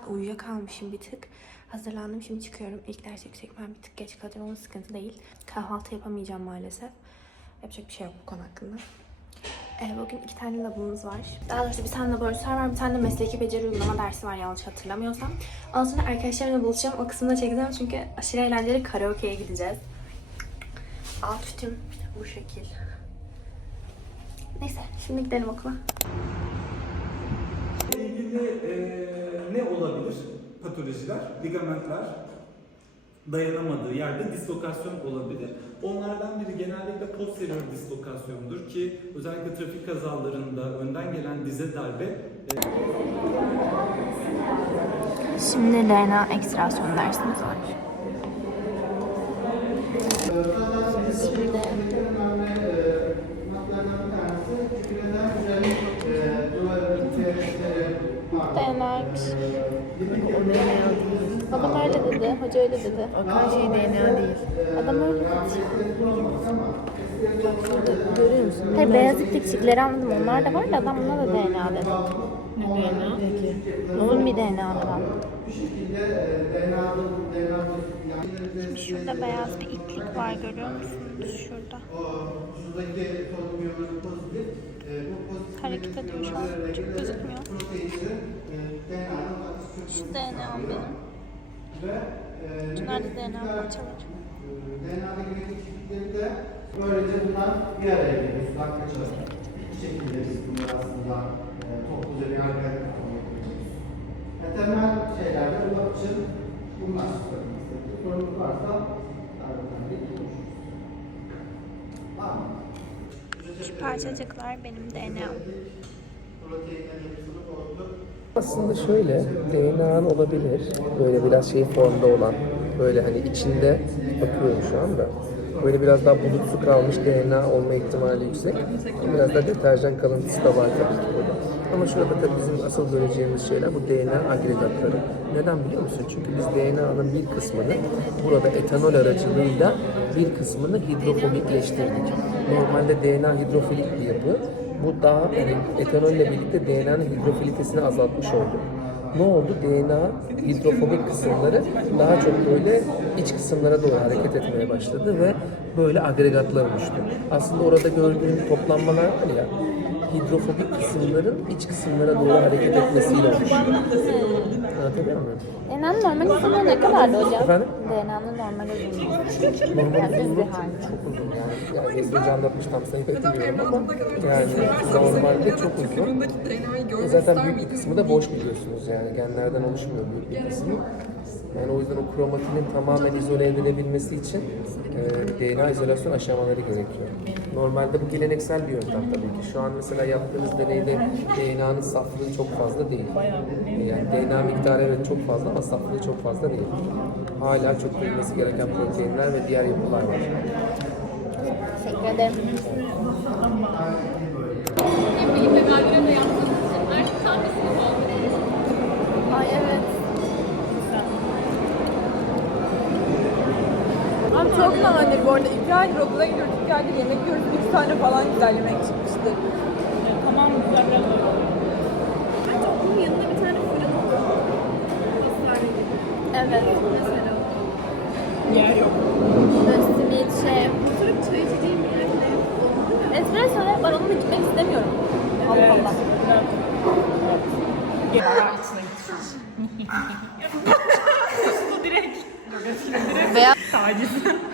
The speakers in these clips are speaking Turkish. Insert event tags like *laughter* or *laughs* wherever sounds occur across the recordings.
kal uyuyakalmışım bir tık. Hazırlandım şimdi çıkıyorum. İlk ders yüksek ben bir tık geç kalacağım ama sıkıntı değil. Kahvaltı yapamayacağım maalesef. Yapacak bir şey yok bu konu hakkında. Ee, bugün iki tane labımız var. Daha doğrusu bir tane laboratuvar var, bir tane de mesleki beceri uygulama dersi var yanlış hatırlamıyorsam. Ondan sonra arkadaşlarımla buluşacağım. O kısmını çekeceğim çünkü aşırı eğlenceli karaoke'ye gideceğiz. Outfit'im bu şekil. Neyse şimdi gidelim okula. ilgili eee, olabilir? Patolojiler, ligamentler dayanamadığı yerde dislokasyon olabilir. Onlardan biri genellikle posterior dislokasyondur ki özellikle trafik kazalarında önden gelen dize darbe eee, Şimdi DNA ekstrasyon dersimiz var. DNA'ymış. Adam öyle dedi, hoca öyle dedi. Akan şey DNA değil. Adam öyle dedi. Görüyor musun? Hayır beyaz iplikçikleri anladım. Onlar da var da adam buna da DNA dedi. Ne DNA? Peki. Uzun bir DNA dedi. Şimdi şurada beyaz bir iplik var görüyor musunuz? Şurada. Hareket ediyor şu an. Çok gözükmüyor. Şu DNA benim. Şunlar da DNA parçaları. De böylece bunlar bir araya geliyor. Sudan kaçarak. Bu şekilde biz bunları aslında e, topluca bir hareket yapabiliriz. E, temel şeyler de bunlar için bunlar. Varsa de konuşuruz. Tamam. Şu parçacıklar benim DNA. Proteinlerin yapısını bozdu. Aslında şöyle, DNA'nın olabilir. Böyle biraz şey formda olan, böyle hani içinde bakıyorum şu anda. Böyle biraz daha bulutsu kalmış DNA olma ihtimali yüksek. Biraz da deterjan kalıntısı da var tabii ki burada. Ama şurada tabii bizim asıl göreceğimiz şeyler bu DNA agregatları. Neden biliyor musun? Çünkü biz DNA'nın bir kısmını burada etanol aracılığıyla bir kısmını hidrofobikleştirdik. Normalde DNA hidrofilik bir yapı. Bu daha etanolle birlikte DNA'nın hidrofilitesini azaltmış oldu. Ne oldu? DNA hidrofobik kısımları daha çok böyle iç kısımlara doğru hareket etmeye başladı ve böyle agregatlar oluştu. Aslında orada gördüğün toplanmalar var ya, hidrofobik kısımların iç kısımlara doğru hareket etmesiyle oluşuyor. Anlatabiliyor muyum? DNA'nın normal uzunluğu ne kadardı hocam? Efendim? DNA'nın normal uzunluğu. Normal Yani hali. çok uzun yani. Yani anlatmış tam sayı bilmiyorum ama yani normalde çok uzun. E Zaten büyük bir kısmı da boş biliyorsunuz yani genlerden oluşmuyor büyük bir kısmı. Yani o yüzden o kromatinin tamamen izole edilebilmesi için e, DNA izolasyon aşamaları gerekiyor. Normalde bu geleneksel bir yöntem tabii ki. Şu an mesela yaptığınız deneyde DNA'nın saflığı çok fazla değil. Yani DNA miktarı evet çok fazla ama saflığı çok fazla değil. Hala çok bilmesi gereken proteinler ve diğer yapılar var. Teşekkür ederim. Aydır okula gidiyoruz, iki aydır yemek yiyoruz. Üç tane falan güzel yemek çıkmıştı. tamam güzel Bence okulun yanında bir tane fırın olur. Evet. Mesela. Yer yok. Simit şey. Oturup çay içeceğim bir yer yok. Espresso ne? Ben onunla gitmek istemiyorum. Allah Allah. *laughs*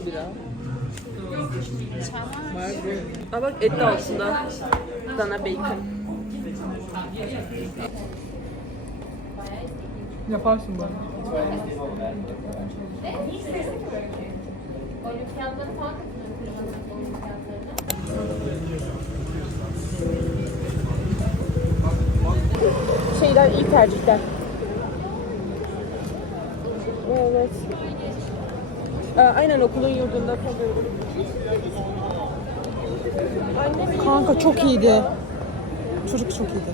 lan bira? Var? Aa bak et de altında. Dana bacon. Yaparsın. Olimpiyatlarına. Şeyler ilk tercihler. Evet. Ee, aynen okulun yurdunda kalıyorum. Kanka çok iyiydi. Çocuk çok iyiydi.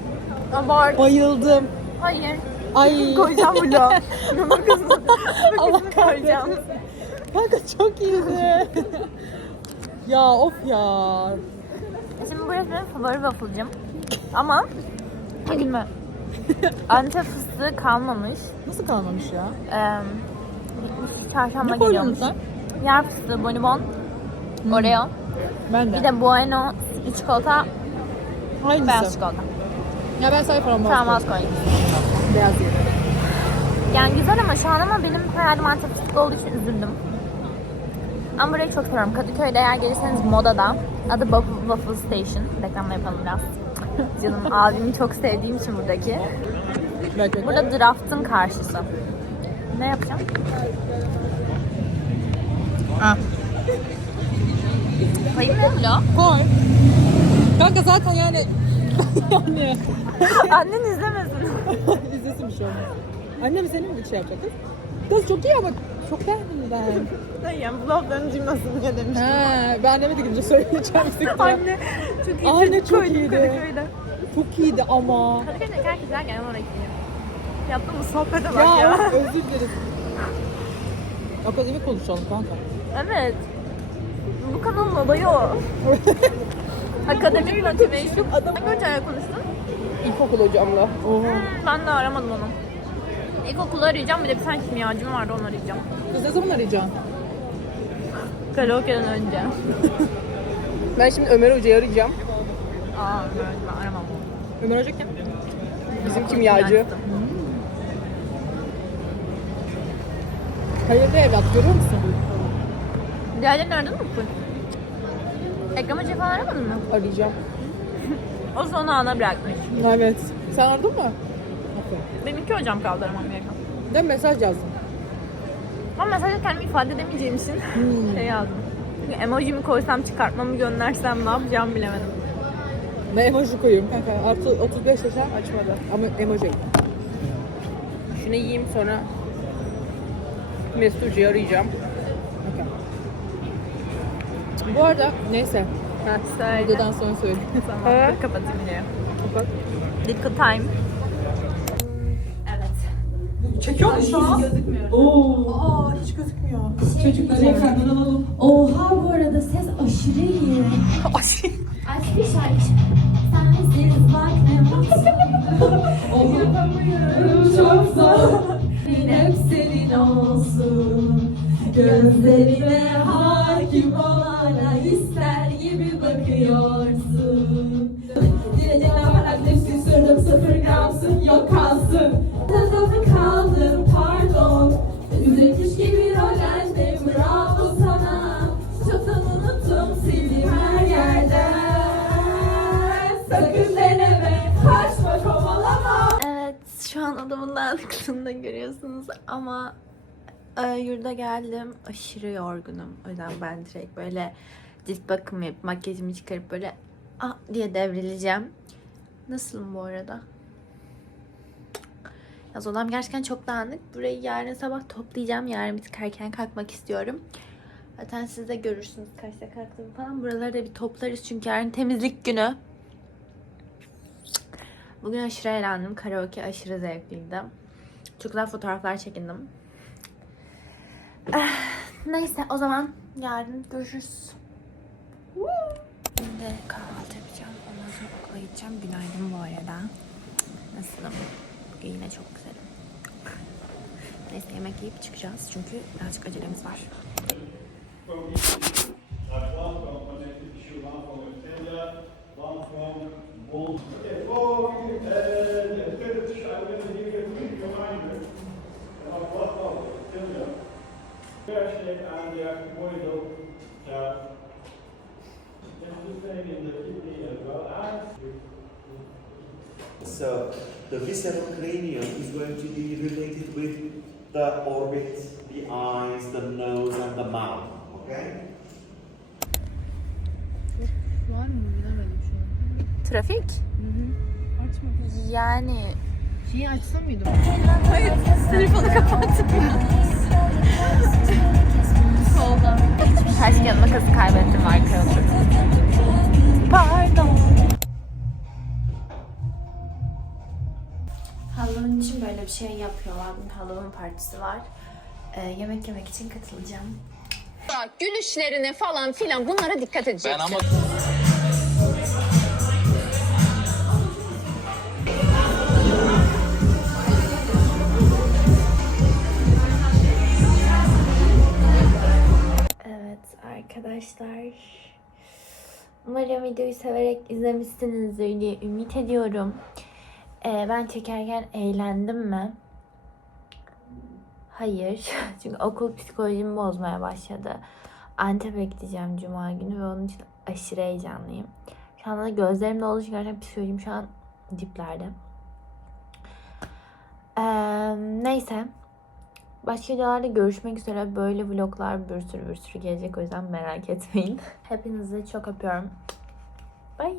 Abart. Bayıldım. Hayır. Ay. *laughs* Koyacağım vlog. *laughs* Allah kahretsin. Kanka çok iyiydi. ya of ya. Şimdi burası benim favori waffle'cım. Ama gülme. Antep fıstığı kalmamış. Nasıl kalmamış ya? Ee, bitmiş çarşamba Ne geliyormuş. sen? Yer fıstığı, bonibon, oreo. Ben de. Bir de bueno çikolata, Aynısı. beyaz çikolata. Ya ben sayfa frambuaz Frambuaz koydum. koydum. Beyaz yedim. Yani güzel ama şu an ama benim hayalim Antep fıstıklı olduğu için üzüldüm. Ama burayı çok seviyorum. Kadıköy'de eğer gelirseniz Moda'da adı Waffle, Waffle Station. Reklamda yapalım biraz. Canım abimi çok sevdiğim için buradaki. Burada draftın karşısı. Ne yapacağım? Ha. Hayır ne vlog? Koy. Kanka zaten yani *laughs* yani Annen izlemesin. *laughs* izlesin bir şey olmaz. Annem senin bir şey yapacak kız. Kız çok iyi ama çok beğendim ben. yani vlogların cimnasını ne demiş. He, ben anneme de gidince söyleyeceğim sıkıntı. Anne çok iyi Anne çok iyiydi. Kadıköy'de. Çok iyiydi ama. Kadıköy'de herkes derken oraya gidiyor. Yaptığımız sohbete bak Ya, ya. *laughs* özür dileriz. Akademik konuşalım kanka. Evet. Bu kanalın olayı o. *laughs* Akademik motivation. Hangi hocayla konuştun? İlkokul hocamla. Oha. Hmm, ben de aramadım onu. İlkokulu arayacağım bir de bir tane kimyacım vardı onu arayacağım. Kız ne zaman arayacaksın? Karaoke'den önce. *laughs* Ben şimdi Ömer Hoca'yı arayacağım. Aa evet ben aramam. Ömer Hoca kim? Bizim kimyacı. Hayırlı evlat görüyor musun? Diğerlerini aradın mı full? Ekrem Hoca'yı falan aramadın mı? Arayacağım. O sonu ana bırakmış. Evet. Sen aradın mı? Benim iki hocam kaldı aramam gereken. Ben mesaj yazdım. Ama mesajda kendimi ifade edemeyeceğim için Hmm. *laughs* şey yazdım. Çünkü emojimi koysam çıkartmamı göndersem ne yapacağımı bilemedim. Ben emoji koyuyorum kanka. Artı 35 yaşa açmadı. Ama emoji. Şunu yiyeyim sonra Mesut Hoca'yı arayacağım. Bu arada neyse. Ha, Söyle. videodan sonra söyle. *laughs* Tamam. dur Kapatayım diye. Kapat. Little time. Evet. Çekiyor mu şu an? Oo. Aa hiç gözükmüyor. Çocukları ekrandan alalım. Oha bu arada ses aşırı iyi. *laughs* Aşırı. Bir şarkı. Sensiz bak ne mutlu. Yapamıyorum çok zor. Hep senin olsun. Gözlerine hakim olana an odamın dağınıklığını da görüyorsunuz ama e, yurda geldim. Aşırı yorgunum. O yüzden ben direkt böyle cilt bakımı yapıp makyajımı çıkarıp böyle ah diye devrileceğim. Nasılım bu arada? Yaz odam gerçekten çok dağınık. Burayı yarın sabah toplayacağım. Yarın bir kalkmak istiyorum. Zaten siz de görürsünüz kaçta kalktığımı falan. Buraları da bir toplarız çünkü yarın temizlik günü. Bugün aşırı eğlendim. Karaoke aşırı zevkliydi. Çok güzel fotoğraflar çekindim. Ah, Neyse o zaman yarın görüşürüz. Şimdi kahvaltı yapacağım. Ondan sonra okula gideceğim. Günaydın bu arada. Nasılım? Bugün yine çok güzelim. Neyse yemek yiyip çıkacağız. Çünkü birazcık acelemiz var. So the visceral cranium is going to be related with the orbit, the eyes, the nose, and the mouth. Okay? Var mı bilemedim şu an. Trafik? Açma kızım. Yani Şeyi açsam mıydım? Hayır, telefonu kapattım. *laughs* bir şey yapıyorlar. Bugün Halloween partisi var. Ee, yemek yemek için katılacağım. gülüşlerine falan filan bunlara dikkat edeceksin. Ben ama Evet arkadaşlar. Umarım videoyu severek izlemişsinizdir diye ümit ediyorum. Ee, ben çekerken eğlendim mi? Hayır. *laughs* Çünkü okul psikolojimi bozmaya başladı. Antep'e gideceğim cuma günü ve onun için aşırı heyecanlıyım. Şu anda gözlerimde olduğu için gerçekten psikolojim şu an diplerde. Ee, neyse. Başka videolarda görüşmek üzere. Böyle vloglar bir sürü bir sürü gelecek. O yüzden merak etmeyin. *laughs* Hepinizi çok öpüyorum. Bye.